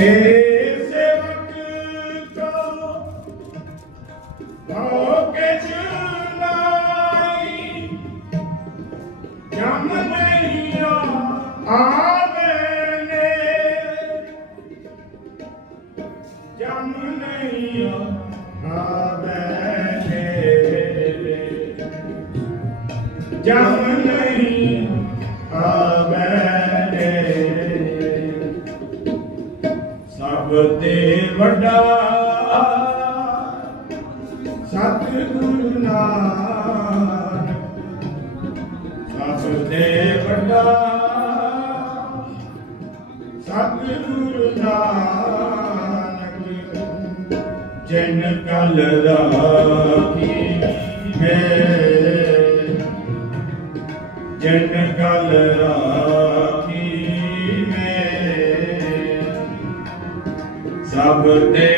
Hey. ਧੋਕੇ ਚ ਲਾਈ ਜਮ ਨਹੀਂ ਆਵੇ ਨੇ। ਜਮ ਨਹੀਂ ਆਵੇ ਨੇ। ਜਮ ਨਹੀਂ ਆਵੇ ਨੇ। ਸਭ ਤੇ ਵੱਡਾ ਸਤਿਗੁਰੂ ਨਾਨਕ ਸਭ ਵੱਡਾ ਸਤਿਗੁਰੂ ਨਾਨਕ ਜਿਨ ਕਲ ਰਾਖੀ ਹੈ ਜਨ ਕਲ ਰਾਖੀ ਮੈਂ ਸਭ ਤੇ